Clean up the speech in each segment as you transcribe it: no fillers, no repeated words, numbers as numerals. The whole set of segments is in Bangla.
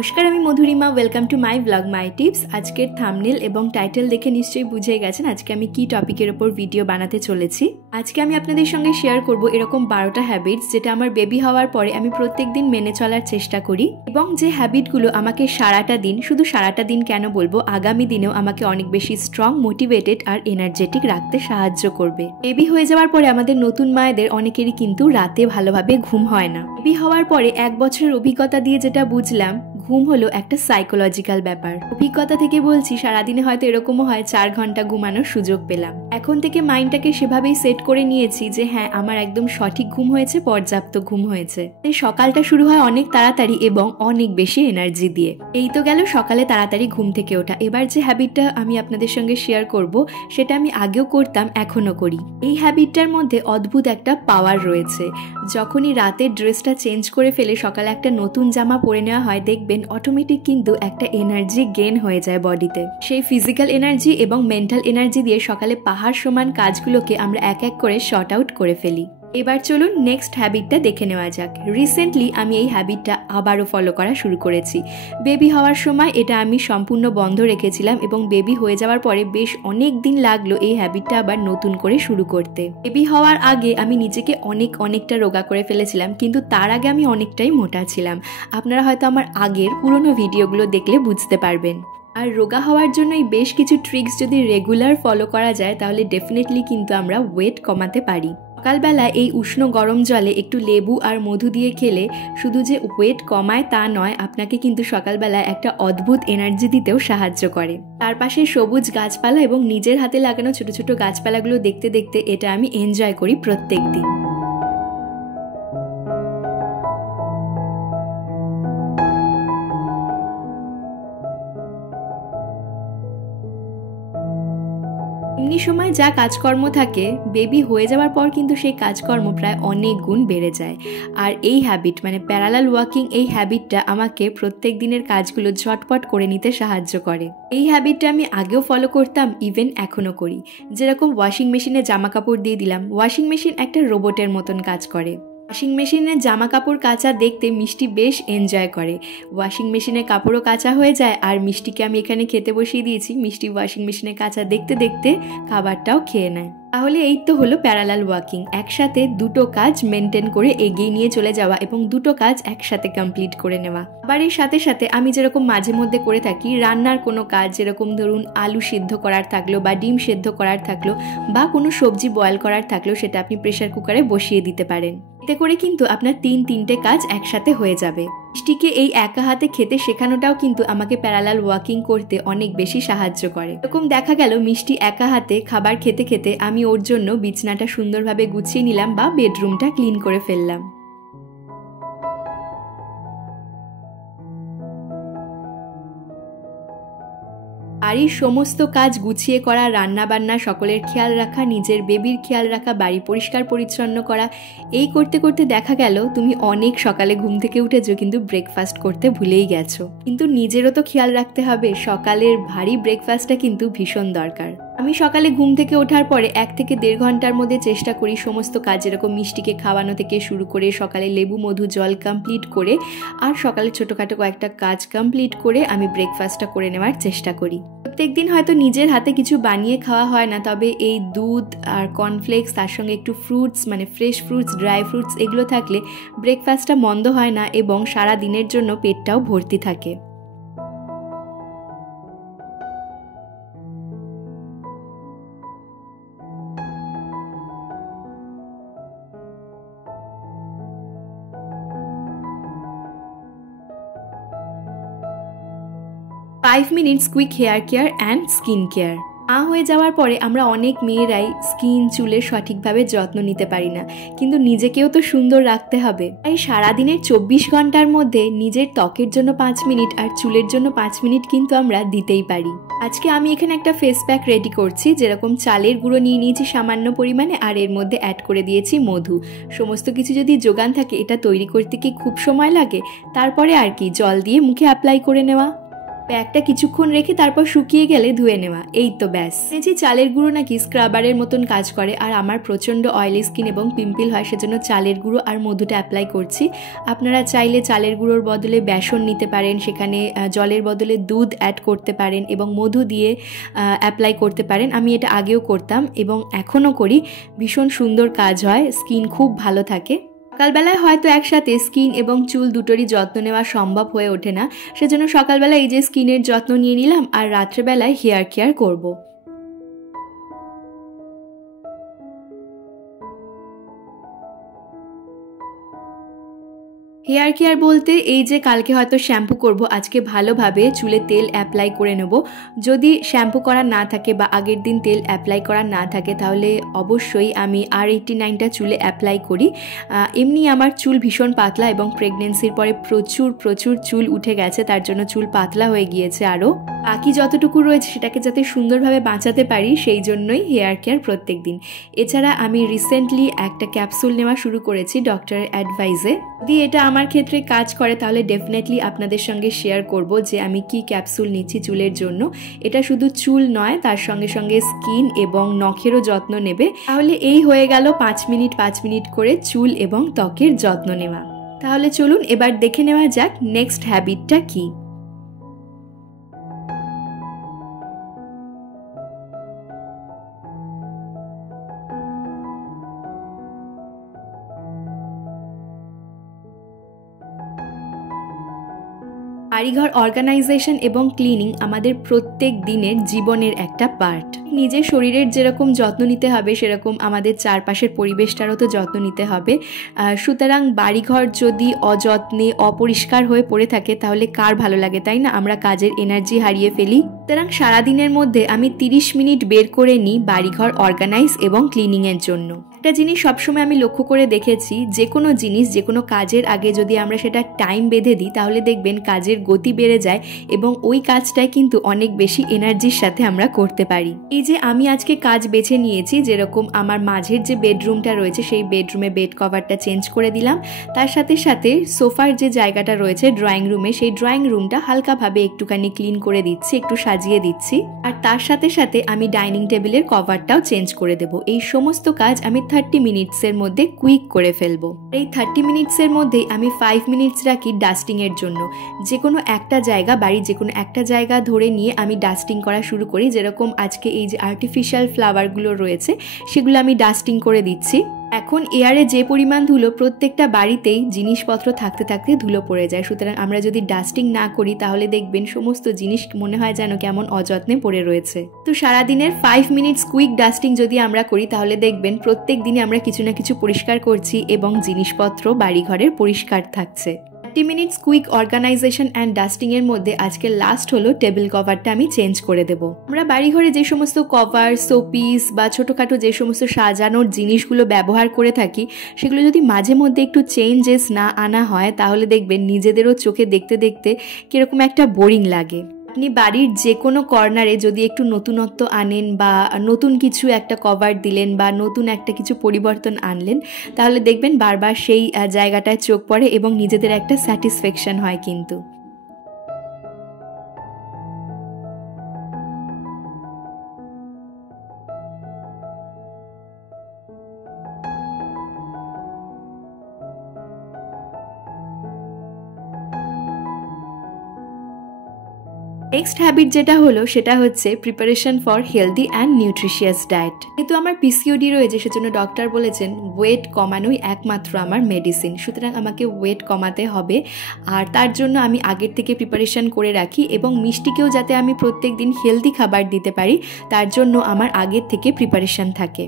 নমস্কার, আমি Madhurima. Welcome to my blog my tips. আজকের থাম্বনেল এবং টাইটেল দেখে নিশ্চয়ই বুঝে গেছেন আজকে আমি কি টপিকের ওপর ভিডিও বানাতে চলেছি। আজকে আমি আপনাদের সঙ্গে শেয়ার করব এরকম 12টা হ্যাবিটস যেটা আমার বেবি হওয়ার পরে আমি প্রত্যেকদিন মেনে চলার চেষ্টা করি, এবং যে হ্যাবিটগুলো আমাকে সারাটা দিন, শুধু সারাটা দিন কেন বলবো, আগামী দিনেও আমাকে অনেক বেশি স্ট্রং, মোটিভেটেড আর এনার্জেটিক রাখতে সাহায্য করবে। বেবি হয়ে যাওয়ার পরে আমাদের নতুন মায়েদের অনেকেরই কিন্তু রাতে ভালোভাবে ঘুম হয় না। বেবি হওয়ার পরে 1 বছরের অভিজ্ঞতা দিয়ে যেটা বুঝলাম, ঘুম হলো একটা সাইকোলজিক্যাল ব্যাপার। অভিজ্ঞতা থেকে বলছি, সারাদিনে হয়তো এরকমও হয় 4 ঘন্টা ঘুমানোর সুযোগ পেলাম। এখন থেকে মাইন্ডটাকে সেভাবেই সেট করে নিয়েছি যে হ্যাঁ, আমার একদম সঠিক ঘুম হয়েছে, পর্যাপ্ত ঘুম হয়েছে। তাই সকালটা শুরু হয় অনেক তাড়াতাড়ি এবং অনেক বেশি এনার্জি দিয়ে। এই তো গেল সকালে তাড়াতাড়ি ঘুম থেকে ওঠা। এবার যে হ্যাবিটটা আমি আপনাদের সঙ্গে শেয়ার করব, সেটা আমি আগেও করতাম, এখনো করি। এই হ্যাবিটটার মধ্যে অদ্ভুত একটা পাওয়ার রয়েছে। যখনই রাতে ড্রেসটা চেঞ্জ করে ফেলে সকালে একটা নতুন জামা পরে নেওয়া হয়, দেখবেন অটোমেটিক কিন্তু একটা এনার্জি গেইন হয়ে যায় বডিতে। সেই ফিজিক্যাল এনার্জি এবং মেন্টাল এনার্জি দিয়ে সকালে পাহাড় সমান কাজগুলোকে আমরা এক এক করে শর্ট আউট করে ফেলি। এবার চলুন নেক্সট হ্যাবিটটা দেখে নেওয়া যাক। রিসেন্টলি আমি এই হ্যাবিটটা আবারও ফলো করা শুরু করেছি। বেবি হওয়ার সময় এটা আমি সম্পূর্ণ বন্ধ রেখেছিলাম এবং বেবি হয়ে যাওয়ার পরে বেশ অনেক দিন লাগলো এই হ্যাবিটটা আবার নতুন করে শুরু করতে। বেবি হওয়ার আগে আমি নিজেকে অনেকটা রোগা করে ফেলেছিলাম, কিন্তু তার আগে আমি অনেকটাই মোটা ছিলাম। আপনারা হয়তো আমার আগের পুরনো ভিডিওগুলো দেখলে বুঝতে পারবেন। আর রোগা হওয়ার জন্য এই বেশ কিছু ট্রিক্স যদি রেগুলার ফলো করা যায়, তাহলে ডেফিনেটলি কিন্তু আমরা ওয়েট কমাতে পারি। সকালবেলা এই উষ্ণ গরম জলে একটু লেবু আর মধু দিয়ে খেলে শুধু যে ওয়েট কমায় তা নয়, আপনাকে কিন্তু সকালবেলায় একটা অদ্ভুত এনার্জি দিতেও সাহায্য করে। তার পাশে সবুজ গাছপালা এবং নিজের হাতে লাগানো ছোট ছোট গাছপালাগুলো দেখতে দেখতে এটা আমি এনজয় করি প্রত্যেক দিন। এমনি সময় যা কাজকর্ম থাকে, বেবি হয়ে যাওয়ার পর কিন্তু সেই কাজকর্ম প্রায় অনেক গুণ বেড়ে যায়। আর এই হ্যাবিট মানে প্যারালাল ওয়াকিং, এই হ্যাবিটটা আমাকে প্রত্যেক দিনের কাজগুলো ঝটপট করে নিতে সাহায্য করে। এই হ্যাবিটটা আমি আগেও ফলো করতাম, ইভেন এখনও করি। যেরকম ওয়াশিং মেশিনে জামা কাপড় দিয়ে দিলাম, ওয়াশিং মেশিন একটা রোবটের মতন কাজ করে। ওয়াশিং মেশিনে জামা কাপড় কাচা দেখতে মিষ্টি বেশ এনজয় করে। ওয়াশিং মেশিনে কাপড়ও কাচা হয়ে যায় আর মিষ্টিকে আমি এখানে খেতে বসিয়ে দিয়েছি। মিষ্টি ওয়াশিং মেশিনে কাচা দেখতে দেখতে খাবারটাও খেয়ে নেয়। তাহলে এই তো হলো প্যারালাল ওয়াকিং, একসাথে দুটো কাজ মেনটেন করে এগিয়ে নিয়ে চলে যাওয়া এবং দুটো কাজ একসাথে কমপ্লিট করে নেওয়া। আবার এর সাথে সাথে আমি যেরকম মাঝে মধ্যে করে থাকি, রান্নার কোনো কাজ, যেরকম ধরুন আলু সিদ্ধ করার থাকলো বা ডিম সিদ্ধ করার থাকলো বা কোনো সবজি বয়েল করার থাকলো, সেটা আপনি প্রেসার কুকারে বসিয়ে দিতে পারেন। এতে করে কিন্তু আপনার 3-3টে কাজ একসাথে হয়ে যাবে। মিষ্টিকে এই একা হাতে খেতে শেখানোটাও কিন্তু আমাকে প্যারালাল ওয়াকিং করতে অনেক বেশি সাহায্য করে। এরকম দেখা গেল মিষ্টি একা হাতে খাবার খেতে খেতে আমি ওর জন্য বিছনাটা সুন্দরভাবে গুছিয়ে নিলাম বা বেডরুমটা ক্লিন করে ফেললাম। বাড়ির সমস্ত কাজ গুছিয়ে করা, রান্না বান্না, সকলের খেয়াল রাখা, নিজের বেবির খেয়াল রাখা, বাড়ি পরিষ্কার পরিচ্ছন্ন করা, এই করতে করতে দেখা গেল তুমি অনেক সকালে ঘুম থেকে উঠেছো, কিন্তু ব্রেকফাস্ট করতে ভুলেই গেছো। কিন্তু নিজেরও তো খেয়াল রাখতে হবে, সকালের ভারী ব্রেকফাস্টটা কিন্তু ভীষণ দরকার। আমি সকালে ঘুম থেকে ওঠার পরে 1 থেকে 1.5 ঘন্টার মধ্যে চেষ্টা করি সমস্ত কাজ, যেরকম মিষ্টিকে খাওয়ানো থেকে শুরু করে সকালে লেবু মধু জল কমপ্লিট করে আর সকালে ছোটোখাটো কয়েকটা কাজ কমপ্লিট করে আমি ব্রেকফাস্টটা করে নেওয়ার চেষ্টা করি। প্রত্যেকদিন হয়তো নিজের হাতে কিছু বানিয়ে খাওয়া হয় না, তবে এই দুধ আর কর্নফ্লেক্স, তার সঙ্গে একটু ফ্রুটস মানে ফ্রেশ ফ্রুটস, ড্রাই ফ্রুটস, এগুলো থাকলে ব্রেকফাস্টটা মন্দ হয় না এবং সারা দিনের জন্য পেটটাও ভর্তি থাকে। Five minutes quick hair care and skin care. মা হয়ে যাওয়ার পরে আমরা অনেক মেয়েরাই স্কিন, চুলের সঠিকভাবে যত্ন নিতে পারি না, কিন্তু নিজেকেও তো সুন্দর রাখতে হবে। তাই সারাদিনের 24 ঘন্টার মধ্যে নিজের ত্বকের জন্য 5 মিনিট আর চুলের জন্য 5 মিনিট কিন্তু আমরা দিতেই পারি। আজকে আমি এখানে একটা ফেস প্যাক রেডি করছি। যেরকম চালের গুঁড়ো নিয়ে নিয়েছি সামান্য পরিমাণে, আর এর মধ্যে অ্যাড করে দিয়েছি মধু। সমস্ত কিছু যদি যোগান থাকে, এটা তৈরি করতে কি খুব সময় লাগে? তারপরে আর কি, জল দিয়ে মুখে অ্যাপ্লাই করে নেওয়া। প্যাকটা কিছুক্ষণ রেখে তারপর শুকিয়ে গেলে ধুয়ে নেওয়া, এই তো ব্যাস। যে চালের গুঁড়ো নাকি স্ক্রাবারের মতন কাজ করে, আর আমার প্রচণ্ড অয়েলি স্কিন এবং পিম্পল হয়, সেজন্য চালের গুঁড়ো আর মধুটা অ্যাপ্লাই করছি। আপনারা চাইলে চালের গুঁড়োর বদলে বেসন নিতে পারেন, সেখানে জলের বদলে দুধ অ্যাড করতে পারেন এবং মধু দিয়ে অ্যাপ্লাই করতে পারেন। আমি এটা আগেও করতাম এবং এখনও করি, ভীষণ সুন্দর কাজ হয়, স্কিন খুব ভালো থাকে। সকালবেলায় হয়তো একসাথে স্কিন এবং চুল দুটোরই যত্ন নেওয়া সম্ভব হয়ে ওঠে না, সেজন্য সকালবেলা এই যে স্কিনের যত্ন নিয়ে নিলাম আর রাত্রেবেলায় হেয়ার কেয়ার করব। হেয়ার কেয়ার বলতে এই যে কালকে হয়তো শ্যাম্পু করব, আজকে ভালোভাবে চুলে তেল অ্যাপ্লাই করে নেব। যদি শ্যাম্পু করা না থাকে বা আগের দিন তেল অ্যাপ্লাই করা না থাকে তাহলে অবশ্যই আমি R89টা চুলে অ্যাপ্লাই করি। এমনি আমার চুল ভীষণ পাতলা এবং প্রেগনেন্সির পরে প্রচুর চুল উঠে গেছে, তার জন্য চুল পাতলা হয়ে গিয়েছে আরও। বাকি যতটুকু রয়েছে সেটাকে যাতে সুন্দরভাবে বাঁচাতে পারি সেই জন্যই হেয়ার কেয়ার প্রত্যেক দিন। এছাড়া আমি রিসেন্টলি একটা ক্যাপসুল নেওয়া শুরু করেছি ডক্টরের অ্যাডভাইসে। যদি এটা আমার ক্ষেত্রে কাজ করে তাহলে ডেফিনেটলি আপনাদের সঙ্গে শেয়ার করব যে আমি কি ক্যাপসুল নিচ্ছি চুলের জন্য। এটা শুধু চুল নয়, তার সঙ্গে সঙ্গে স্কিন এবং নখেরও যত্ন নেবে। তাহলে এই হয়ে গেল 5 মিনিট করে চুল এবং ত্বকের যত্ন নেওয়া। তাহলে চলুন এবার দেখে নেওয়া যাক নেক্সট হ্যাবিটটা কি। বাড়িঘর অর্গানাইজেশন এবং ক্লিনিং আমাদের প্রত্যেক দিনের জীবনের একটা পার্ট। নিজের শরীরের যেরকম যত্ন নিতে হবে সেরকম আমাদের চারপাশের পরিবেশটারও তো যত্ন নিতে হবে। সুতরাং বাড়িঘর যদি অযত্নে অপরিষ্কার হয়ে পড়ে থাকে তাহলে কার ভালো লাগে, তাই না? আমরা কাজের এনার্জি হারিয়ে ফেলি। সুতরাং সারাদিনের মধ্যে আমি 30 মিনিট বের করে নিই বাড়িঘর অর্গানাইজ এবং ক্লিনিংয়ের জন্য। একটা জিনিস সবসময় আমি লক্ষ্য করে দেখেছি, যে কোনো জিনিস যে কোনো কাজের আগে যদি আমরা সেটা টাইম বেঁধে দিই তাহলে দেখবেন কাজের গতি বেড়ে যায় এবং ওই কাজটাই কিন্তু অনেক বেশি এনার্জির সাথে আমরা করতে পারি। এই যে আমি আজকে কাজ বেছে নিয়েছি, যেরকম আমার মাঝের যে বেডরুমটা রয়েছে সেই বেডরুমে বেড কভারটা চেঞ্জ করে দিলাম, তার সাথে সাথে সোফার যে জায়গাটা রয়েছে ড্রয়িং রুমে সেই ড্রয়িং রুমটা হালকাভাবে একটুখানি ক্লিন করে দিচ্ছি, একটু সাজিয়ে দিচ্ছি, আর তার সাথে সাথে আমি ডাইনিং টেবিলের কভারটাও চেঞ্জ করে দেবো। এই সমস্ত কাজ আমি 30 মিনিটসের মধ্যে কুইক করে ফেলবো। এই 30 মিনিটসের মধ্যেই আমি 5 মিনিটস রাখি ডাস্টিংয়ের জন্য। যে কোনো একটা জায়গা, বাড়ির যে কোনো একটা জায়গা ধরে নিয়ে আমি ডাস্টিং করা শুরু করি। যেরকম আজকে এই যে আর্টিফিশিয়াল ফ্লাওয়ারগুলো রয়েছে সেগুলো আমি ডাস্টিং করে দিচ্ছি। এখন এয়ারে যে পরিমাণ ধুলো, প্রত্যেকটা বাড়িতেই জিনিসপত্র থাকতে থাকতে ধুলো পড়ে যায়। সুতরাং আমরা যদি ডাস্টিং না করি তাহলে দেখবেন সমস্ত জিনিস মনে হয় যেন কেমন অযত্নে পড়ে রয়েছে। তো সারাদিনের 5 মিনিটস কুইক ডাস্টিং যদি আমরা করি তাহলে দেখবেন প্রত্যেক দিনে আমরা কিছু না কিছু পরিষ্কার করছি এবং জিনিসপত্র বাড়িঘরের পরিষ্কার থাকছে। 30 মিনিটস কুইক অর্গানাইজেশন অ্যান্ড ডাস্টিংয়ের মধ্যে আজকে লাস্ট হলো টেবিল কভারটা আমি চেঞ্জ করে দেবো। আমরা বাড়িঘরে যে সমস্ত কভার, শোপিস বা ছোটোখাটো যে সমস্ত সাজানোর জিনিসগুলো ব্যবহার করে থাকি সেগুলো যদি মাঝে মধ্যে একটু চেঞ্জেস না আনা হয় তাহলে দেখবেন নিজেদেরও চোখে দেখতে দেখতে কীরকম একটা বোরিং লাগে। আপনি বাড়ির যে কোনো কর্নারে যদি একটু নতুনত্ব আনেন বা নতুন কিছু একটা কভার দিলেন বা নতুন একটা কিছু পরিবর্তন আনলেন তাহলে দেখবেন বারবার সেই জায়গাটায় চোখ পড়ে এবং নিজেদের একটা স্যাটিসফ্যাকশন হয় কিন্তু। নেক্সট হ্যাবিট যেটা হলো সেটা হচ্ছে preparation for healthy and nutritious diet. যেহেতু আমার পিসিওডি রয়েছে সেজন্য ডক্টর বলেছেন ওয়েট কমানোই একমাত্র আমার মেডিসিন। সুতরাং আমাকে ওয়েট কমাতে হবে আর তার জন্য আমি আগের থেকে প্রিপারেশন করে রাখি এবং মিষ্টিকেও যাতে আমি প্রত্যেক দিন হেলদি খাবার দিতে পারি তার জন্য আমার আগের থেকে প্রিপারেশন থাকে।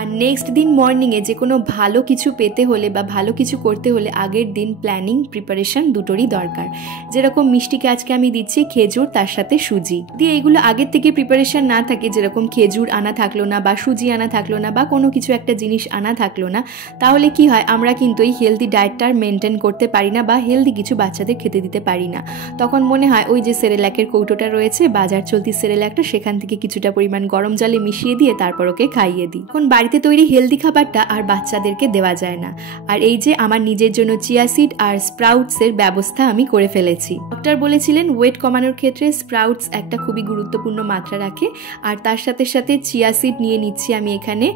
আর নেক্সট দিন মর্নিংয়ে যে কোনো ভালো কিছু পেতে হলে বা ভালো কিছু করতে হলে আগের দিন প্ল্যানিং, প্রিপারেশন দুটোরই দরকার। যেরকম মিষ্টিকে আজকে আমি দিচ্ছি খেজুর তার সাথে সুজি দিয়ে, এইগুলো আগের থেকে প্রিপারেশন না থাকে, যেরকম খেজুর আনা থাকলো না বা সুজি আনা থাকলো না বা কোনো কিছু একটা জিনিস আনা থাকলো না, তাহলে কি হয় আমরা কিন্তু এই হেলদি ডায়েটটা মেনটেন করতে পারি না বা হেলদি কিছু বাচ্চাদের খেতে দিতে পারি না। তখন মনে হয় ওই যে সেরেল্যাকের কৌটোটা রয়েছে বাজার চলতি সেরেল্যাকটা, সেখান থেকে কিছুটা পরিমাণ গরম জলে মিশিয়ে দিয়ে তারপর ওকে খাইয়ে দিই। এখন বাড়িতে তো তৈরি হেলদি খাবারটা আর বাচ্চাদেরকে দেওয়া যায় না। আর এই যে আমার নিজের জন্য চিয়া সিড আর স্প্রাউটসের ব্যবস্থা আমি করে ফেলেছি। ডক্টর বলেছিলেন ওয়েট কমানোর ক্ষেত্রে স্প্রাউটস একটা খুবই গুরুত্বপূর্ণ মাত্রা রাখে। আর তার সাথে সাথে চিয়া সিড নিয়ে নিচ্ছি আমি এখানে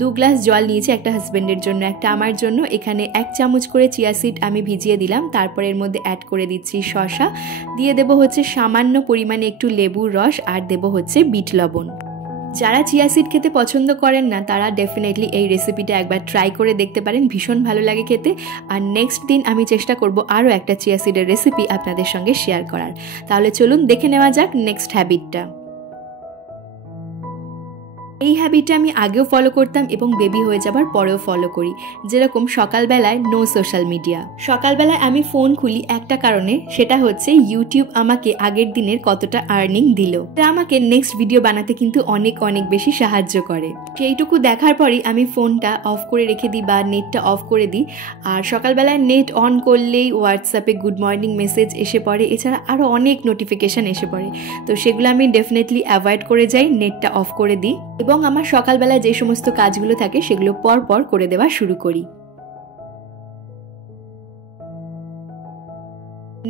2 গ্লাস জল নিয়েছি, একটা হাজব্যান্ডের জন্য একটা আমার জন্য। এখানে 1 চামচ করে চিয়া সিড আমি ভিজিয়ে দিলাম, তারপরে এর মধ্যে অ্যাড করে দিচ্ছি শসা, দিয়ে দেব হচ্ছে সামান্য পরিমাণে একটু লেবুর রস, আর দেব হচ্ছে বিট লবণ। যারা চিয়া সিড খেতে পছন্দ করেন না তারা ডেফিনেটলি এই রেসিপিটা একবার ট্রাই করে দেখতে পারেন, ভীষণ ভালো লাগে খেতে। আর নেক্সট দিন আমি চেষ্টা করব আরও একটা চিয়া সিডের রেসিপি আপনাদের সঙ্গে শেয়ার করার। তাহলে চলুন দেখে নেওয়া যাক নেক্সট হ্যাবিটটা। এই হ্যাবিটটা আমি আগেও ফলো করতাম এবং বেবি হয়ে যাবার পরেও ফলো করি, যেরকম সকালবেলায় নো সোশ্যাল মিডিয়া। সকালবেলায় আমি ফোন খুলি একটা কারণে, সেটা হচ্ছে ইউটিউব আমাকে আগের দিনের কতটা আর্নিং দিল, তা আমাকে নেক্সট ভিডিও বানাতে কিন্তু অনেক অনেক বেশি সাহায্য করে। সেইটুকু দেখার পরই আমি ফোনটা অফ করে রেখে দিই বা নেটটা অফ করে দিই। আর সকালবেলায় নেট অন করলেই হোয়াটসঅ্যাপে গুড মর্নিং মেসেজ এসে পড়ে, এছাড়া আরও অনেক নোটিফিকেশান এসে পড়ে। তো সেগুলো আমি ডেফিনেটলি অ্যাভয়েড করে যাই, নেটটা অফ করে দিই এবং আমার সকালবেলা যে সমস্ত কাজগুলো থাকে সেগুলো পর পর করে দেওয়া শুরু করি।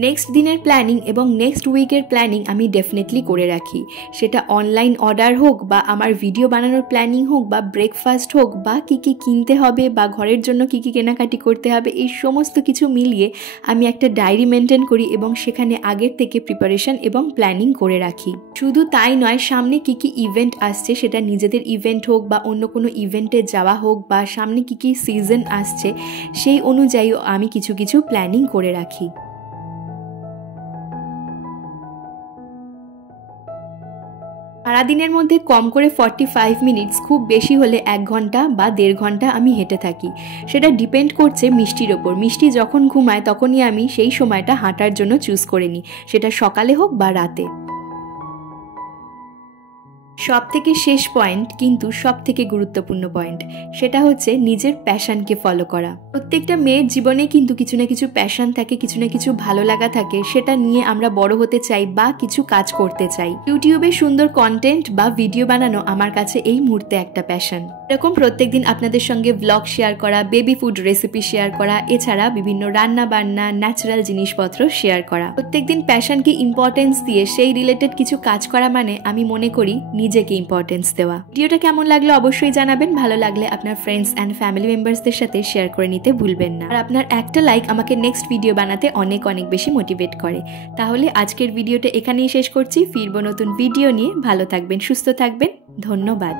নেক্সট দিনের প্ল্যানিং এবং নেক্সট উইকের প্ল্যানিং আমি ডেফিনেটলি করে রাখি, সেটা অনলাইন অর্ডার হোক বা আমার ভিডিও বানানোর প্ল্যানিং হোক বা ব্রেকফাস্ট হোক বা কী কী কিনতে হবে বা ঘরের জন্য কী কী কেনাকাটি করতে হবে, এই সমস্ত কিছু মিলিয়ে আমি একটা ডায়েরি মেনটেন করি এবং সেখানে আগের থেকে প্রিপারেশন এবং প্ল্যানিং করে রাখি। শুধু তাই নয়, সামনে কী কী ইভেন্ট আসছে, সেটা নিজেদের ইভেন্ট হোক বা অন্য কোনো ইভেন্টে যাওয়া হোক বা সামনে কী কী সিজন আসছে, সেই অনুযায়ীও আমি কিছু কিছু প্ল্যানিং করে রাখি। সারাদিনের মধ্যে কম করে 45 মিনিটস, খুব বেশি হলে 1 ঘন্টা বা 1.5 ঘন্টা আমি হেঁটে থাকি। সেটা ডিপেন্ড করছে মিষ্টির ওপর। মিষ্টি যখন ঘুমায় তখনই আমি সেই সময়টা হাঁটার জন্য চুজ করে নিই, সেটা সকালে হোক বা রাতে। সব থেকে শেষ পয়েন্ট, কিন্তু সব থেকে গুরুত্বপূর্ণ পয়েন্ট, সেটা হচ্ছে নিজের প্যাশনকে ফলো করা। প্রত্যেকটা মেয়ের জীবনে কিন্তু কিছু না কিছু প্যাশন থাকে, কিছু না কিছু ভালো লাগা থাকে, সেটা নিয়ে আমরা বড় হতে চাই বা কিছু কাজ করতে চাই। ইউটিউবে সুন্দর কন্টেন্ট বা ভিডিও বানানো আমার কাছে এই মুহূর্তে একটা প্যাশন। এরকম প্রত্যেকদিন আপনাদের সঙ্গে ব্লগ শেয়ার করা, বেবি ফুড রেসিপি শেয়ার করা, এছাড়া বিভিন্ন রান্না বান্না, ন্যাচারাল জিনিসপত্র শেয়ার করা। প্রত্যেকদিন প্যাশনকে ইম্পর্টেন্স দিয়ে সেই রিলেটেড কিছু কাজ করা মানে আমি মনে করি নিজেকে ইম্পর্টেন্স দেওয়া। ভিডিওটা কেমন লাগলো অবশ্যই জানাবেন। ভালো লাগলে আপনার ফ্রেন্ডস অ্যান্ড ফ্যামিলি মেম্বার্সদের সাথে শেয়ার করে নিতে ভুলবেন না। আর আপনার একটা লাইক আমাকে নেক্সট ভিডিও বানাতে অনেক অনেক বেশি মোটিভেট করে। তাহলে আজকের ভিডিওটা এখানেই শেষ করছি, ফিরবো নতুন ভিডিও নিয়ে। ভালো থাকবেন, সুস্থ থাকবেন, ধন্যবাদ।